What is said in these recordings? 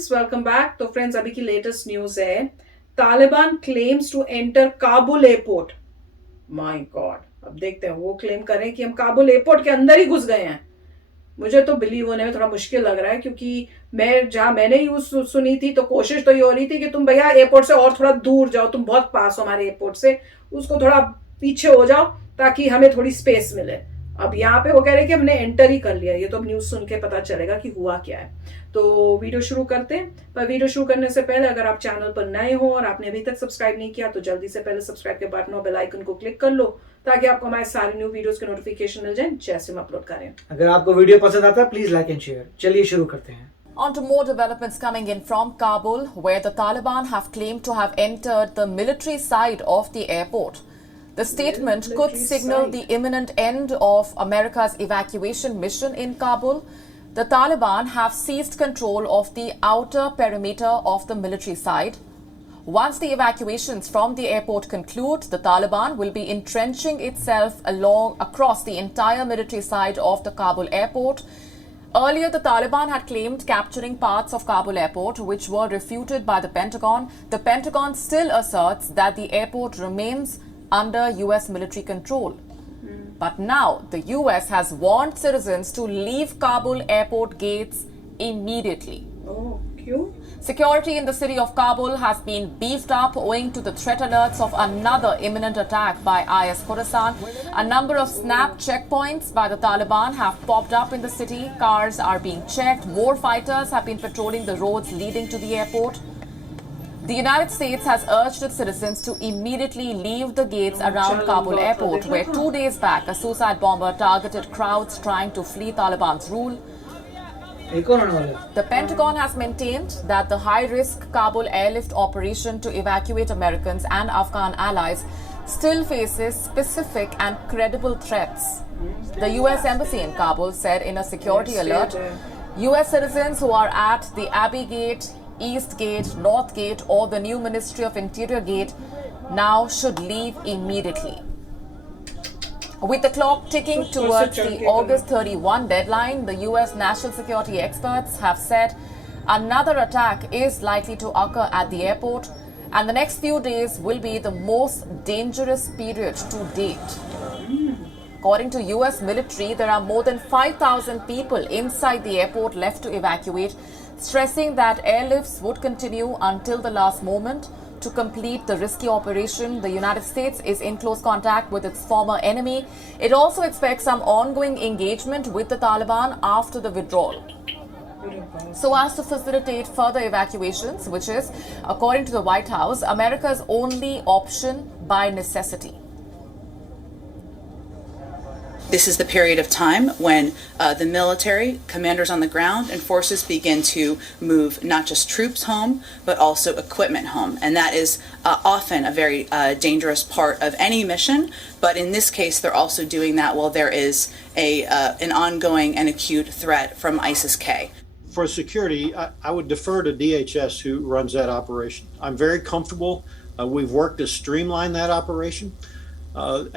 Friends, welcome back. तो friends, अभी की लेटेस्ट न्यूज है, Taliban claims to enter Kabul airport. My God, अब देखते हैं वो क्लेम करें कि हम काबुल एयरपोर्ट के अंदर ही घुस गए हैं। मुझे तो बिलीव होने में थोड़ा मुश्किल लग रहा है, क्योंकि मैंने न्यूज सुनी थी तो कोशिश तो ये हो रही थी कि तुम भैया एयरपोर्ट से और थोड़ा दूर जाओ, तुम बहुत पास हो हमारे एयरपोर्ट से, उसको थोड़ा पीछे हो जाओ ताकि हमें थोड़ी स्पेस मिले। अब यहाँ पे वो कह रहे हैं कि हमने एंटर ही कर लिया। ये तो अब न्यूज सुन के पता चलेगा कि हुआ क्या है। तो वीडियो शुरू करते हैं, पर वीडियो शुरू करने से पहले अगर आप चैनल पर नए हो और आपने अभी तक सब्सक्राइब नहीं किया तो जल्दी से पहले सब्सक्राइब के बटन और बेल आइकन को क्लिक कर लो, ताकि आपको हमारे सारे न्यू वीडियोस के नोटिफिकेशन मिल जाए जैसे हम अपलोड करें। अगर आपको वीडियो पसंद आता है प्लीज लाइक एंड शेयर। चलिए शुरू करते हैं। On to more developments coming in from Kabul, where the Taliban have claimed to have entered the military side of the airport. The statement could signal the imminent end of America's evacuation mission in Kabul. The Taliban have seized control of the outer perimeter of the military side. Once the evacuations from the airport conclude, the Taliban will be entrenching itself across the entire military side of the Kabul airport. Earlier, the Taliban had claimed capturing parts of Kabul airport, which were refuted by the Pentagon. The Pentagon still asserts that the airport remains under US military control. But now, the US has warned citizens to leave Kabul airport gates immediately. Oh, cute. Security in the city of Kabul has been beefed up owing to the threat alerts of another imminent attack by IS Khorasan. A number of snap checkpoints by the Taliban have popped up in the city. Cars are being checked. War fighters have been patrolling the roads leading to the airport. The United States has urged its citizens to immediately leave the gates around Kabul airport, where 2 days back a suicide bomber targeted crowds trying to flee Taliban's rule. The Pentagon has maintained that the high-risk Kabul airlift operation to evacuate Americans and Afghan allies still faces specific and credible threats. The US Embassy in Kabul said in a security alert, US citizens who are at the Abbey Gate, East Gate, North Gate or the new Ministry of Interior Gate now should leave immediately. With the clock ticking towards the August 31 deadline, the US national security experts have said another attack is likely to occur at the airport, and the next few days will be the most dangerous period to date. According to US military, there are more than 5,000 people inside the airport left to evacuate, stressing that airlifts would continue until the last moment. To complete the risky operation, the United States is in close contact with its former enemy. It also expects some ongoing engagement with the Taliban after the withdrawal, so as to facilitate further evacuations, which is, according to the White House, America's only option by necessity. This is the period of time when the military, commanders on the ground, and forces begin to move not just troops home, but also equipment home. And that is often a very dangerous part of any mission. But in this case, they're also doing that while there is an ongoing and acute threat from ISIS-K. For security, I would defer to DHS, who runs that operation. I'm very comfortable. We've worked to streamline that operation.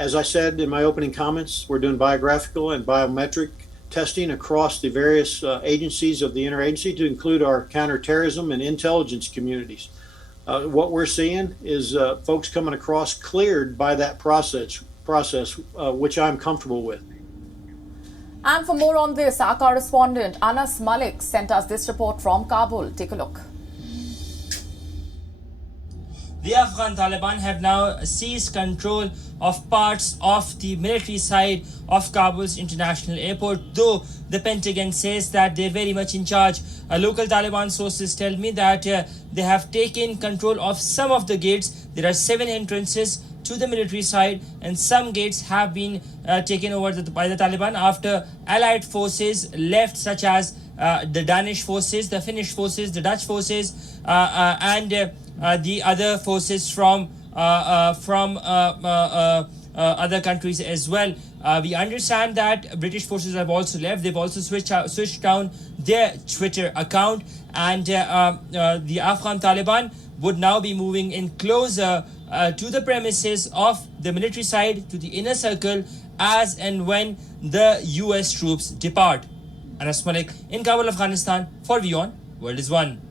As I said in my opening comments, we're doing biographical and biometric testing across the various agencies of the interagency, to include our counterterrorism and intelligence communities. What we're seeing is folks coming across cleared by that process, which I'm comfortable with. And for more on this, our correspondent Anas Malik sent us this report from Kabul. Take a look. The Afghan Taliban have now seized control of parts of the military side of Kabul's international airport, though the Pentagon says that they're very much in charge. Local Taliban sources tell me that they have taken control of some of the gates. There are 7 entrances to the military side, and some gates have been taken over by the Taliban after allied forces left, such as the Danish forces, the Finnish forces, the Dutch forces, and the other forces from other countries as well. We understand that British forces have also left. They've also switched down their Twitter account, and the Afghan Taliban would now be moving in closer to the premises of the military side, to the inner circle, as and when the US troops depart. Anas Malik in Kabul, Afghanistan, for WION, World is One.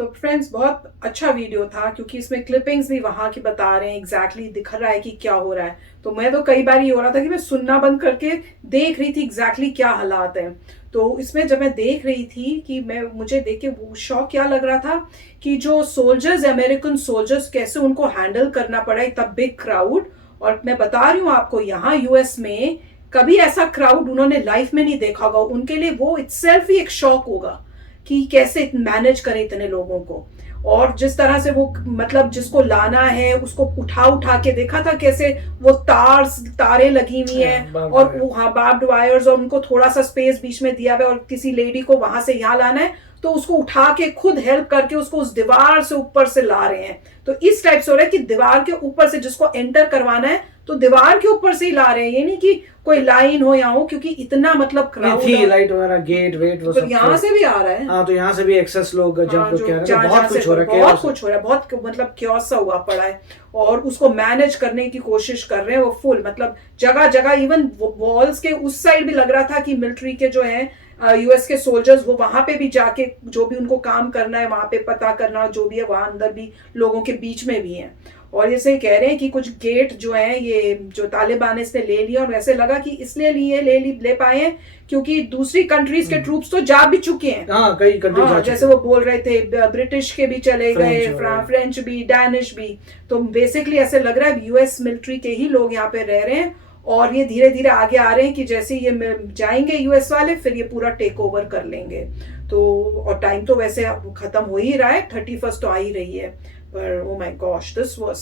तो friends बहुत अच्छा video था, क्योंकि इसमें clippings भी वहां की बता रहे हैं, एग्जैक्टली दिख रहा है कि क्या हो रहा है। तो मैं तो कई बार ये हो रहा था कि मैं सुनना बंद करके देख रही थी एग्जैक्टली क्या हालात है। तो इसमें जब मैं देख रही थी कि मुझे देख के वो शौक क्या लग रहा था कि जो सोल्जर्स, अमेरिकन सोल्जर्स, कैसे उनको हैंडल करना पड़ा इतना बिग क्राउड। और मैं बता रही हूँ आपको, यहाँ यूएस में कभी ऐसा क्राउड उन्होंने लाइफ में नहीं देखा होगा। उनके लिए वो इटसेल्फ ही एक शौक होगा कि कैसे मैनेज करें इतने लोगों को। और जिस तरह से वो मतलब जिसको लाना है उसको उठा उठा के देखा था कैसे वो तारें लगी हुई हैं और वो हाँ बार्ब्ड वायर्स, और उनको थोड़ा सा स्पेस बीच में दिया हुआ है, और किसी लेडी को वहां से यहाँ लाना है तो उसको उठा के खुद हेल्प करके उसको उस दीवार से ऊपर से ला रहे हैं। तो इस टाइप से हो रहा है कि दीवार के ऊपर से जिसको एंटर करवाना है तो दीवार के ऊपर से ही ला रहे हैं, ये नहीं कि कोई लाइन हो या हो, क्योंकि इतना मतलब क्राउड थी, लाइट वगैरह, गेट वेट वो तो सब यहाँ से भी आ रहा है। हाँ, तो यहाँ से भी एक्सेस लोग जंप कह रहे हैं, बहुत कुछ हो रहा है, बहुत कुछ हो रहा है, बहुत मतलब क्योस सा हुआ पड़ा है। और उसको मैनेज करने की कोशिश कर रहे हैं वो फुल, मतलब जगह जगह, इवन वॉल्स के उस साइड भी लग रहा था कि मिलिट्री के जो है यूएस के सोल्जर्स वो वहां पे भी जाके जो भी उनको काम करना है वहां पे पता करना जो भी है, वहां अंदर भी लोगों के बीच में भी हैं। और ये कह रहे हैं कि कुछ गेट जो है ये जो तालिबान ने इसने ले लिया, और वैसे लगा कि इसलिए ले पाए हैं क्योंकि दूसरी कंट्रीज के ट्रूप्स तो जा भी चुके हैं। हाँ, कई कंट्री जा जैसे वो बोल रहे थे ब्रिटिश के भी चले गए, फ्रेंच भी, डैनिश भी। तो बेसिकली ऐसे लग रहा है यूएस मिलिट्री के ही लोग यहाँ पे रह रहे हैं, और ये धीरे धीरे आगे आ रहे हैं कि जैसे ये जाएंगे यूएस वाले फिर ये पूरा टेक ओवर कर लेंगे। तो और टाइम तो वैसे खत्म हो ही रहा है, 31 तो आ ही रही है, पर oh my gosh this was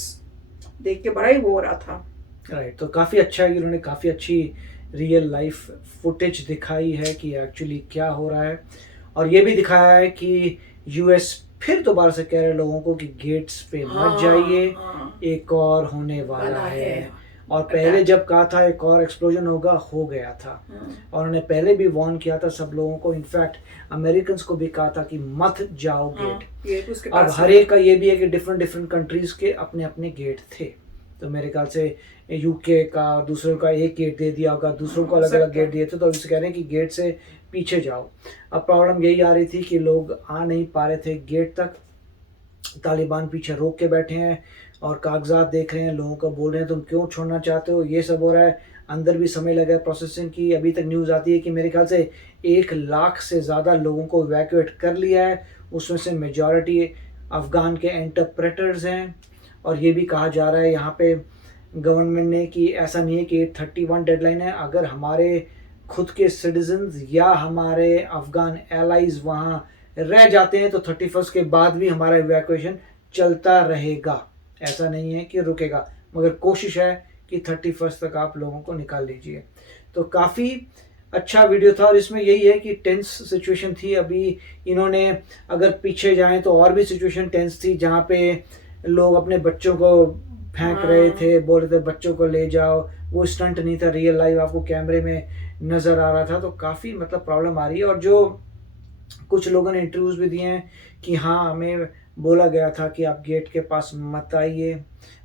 देख के बड़ा ही वो हो रहा था। राइट, तो काफ़ी अच्छा है कि उन्होंने काफ़ी अच्छी रियल लाइफ फुटेज दिखाई है कि एक्चुअली क्या हो रहा है। और ये भी दिखाया है कि यूएस फिर दोबारा से कह रहे हैं लोगों को कि गेट्स पे मत जाइए, एक और होने वाला है। और पहले जब कहा था एक और एक्सप्लोजन होगा, हो गया था। और उन्होंने पहले भी वार्न किया था सब लोगों को, इनफैक्ट अमेरिकन को भी कहा था कि मत जाओ गेट। अब हर एक का ये भी है कि डिफरेंट कंट्रीज के अपने अपने गेट थे। तो मेरे ख्याल से यूके का दूसरों का एक गेट दे दिया होगा, दूसरों को अलग अलग गेट दिए थे। तो अब इसे कह रहे हैं कि गेट से पीछे जाओ। अब प्रॉब्लम यही आ रही थी कि लोग आ नहीं पा रहे थे गेट तक, तालिबान पीछे रोक के बैठे हैं और कागजात देख रहे हैं, लोगों को बोल रहे हैं तुम क्यों छोड़ना चाहते हो, ये सब हो रहा है। अंदर भी समय लगा है प्रोसेसिंग की। अभी तक न्यूज़ आती है कि मेरे ख्याल से 1 लाख से ज़्यादा लोगों को इवैक्यूएट कर लिया है, उसमें से मेजॉरिटी अफ़गान के इंटरप्रेटर्स हैं। और ये भी कहा जा रहा है यहाँ पे गवर्नमेंट ने कि ऐसा नहीं है कि 831 डेडलाइन है, अगर हमारे खुद के सिटीजन्स या हमारे अफ़गान एलाइज वहाँ रह जाते हैं तो 31 के बाद भी हमारा इवैक्यूएशन चलता रहेगा, ऐसा नहीं है कि रुकेगा। मगर कोशिश है कि 31 तक आप लोगों को निकाल लीजिए। तो काफ़ी अच्छा वीडियो था, और इसमें यही है कि टेंस सिचुएशन थी। अभी इन्होंने अगर पीछे जाएं तो और भी सिचुएशन टेंस थी, जहाँ पे लोग अपने बच्चों को फेंक रहे थे, बोल रहे थे बच्चों को ले जाओ। वो स्टंट नहीं था, रियल लाइव आपको कैमरे में नज़र आ रहा था। तो काफ़ी मतलब प्रॉब्लम आ रही है। और जो कुछ लोगों ने इंटरव्यूज़ भी दिए हैं कि हाँ हमें बोला गया था कि आप गेट के पास मत आइए,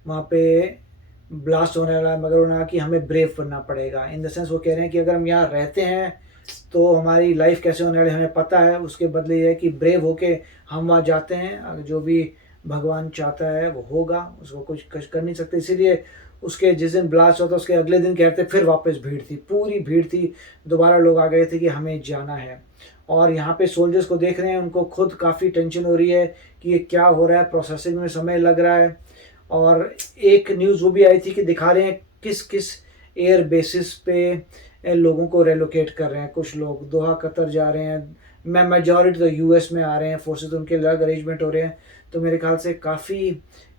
वहाँ पे ब्लास्ट होने वाला है, मगर उन्होंने कहा कि हमें ब्रेव बनना पड़ेगा। इन द सेंस वो कह रहे हैं कि अगर हम यहाँ रहते हैं तो हमारी लाइफ कैसे होने वाली हमें पता है, उसके बदले ये है कि ब्रेव होके हम वहाँ जाते हैं, जो भी भगवान चाहता है वो होगा, उसको कुछ कर नहीं सकते। इसीलिए उसके जिस दिन ब्लास्ट होता उसके अगले दिन कहते फिर वापस भीड़ थी, पूरी भीड़ थी, दोबारा लोग आ गए थे कि हमें जाना है। और यहाँ पे सोल्जर्स को देख रहे हैं, उनको खुद काफ़ी टेंशन हो रही है कि ये क्या हो रहा है, प्रोसेसिंग में समय लग रहा है। और एक न्यूज़ वो भी आई थी कि दिखा रहे हैं किस किस एयर बेसिस पे लोगों को रेलोकेट कर रहे हैं। कुछ लोग दोहा कतर जा रहे हैं, मेजॉरिटी तो यूएस में आ रहे हैं, फोर्सेस उनके अलग अरेंजमेंट हो रहे हैं। तो मेरे ख्याल से काफ़ी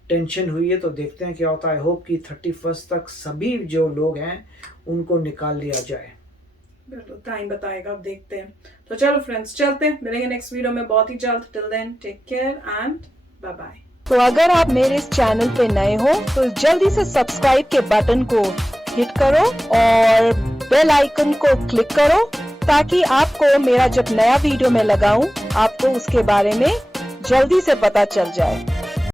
टेंशन हुई है। तो देखते हैं क्या होता है। आई होप कि 31 तक सभी जो लोग हैं उनको निकाल लिया जाए। बिल्कुल, टाइम बताएगा, अब देखते हैं। तो चलो फ्रेंड्स, चलते हैं, मिलेंगे नेक्स्ट वीडियो में बहुत ही जल्द। Till then take care and bye bye. तो अगर आप मेरे इस चैनल पे नए हो तो जल्दी से सब्सक्राइब के बटन को हिट करो और बेल आइकन को क्लिक करो, ताकि आपको मेरा जब नया वीडियो मैं लगाऊं आपको उसके बारे में जल्दी से पता चल जाए।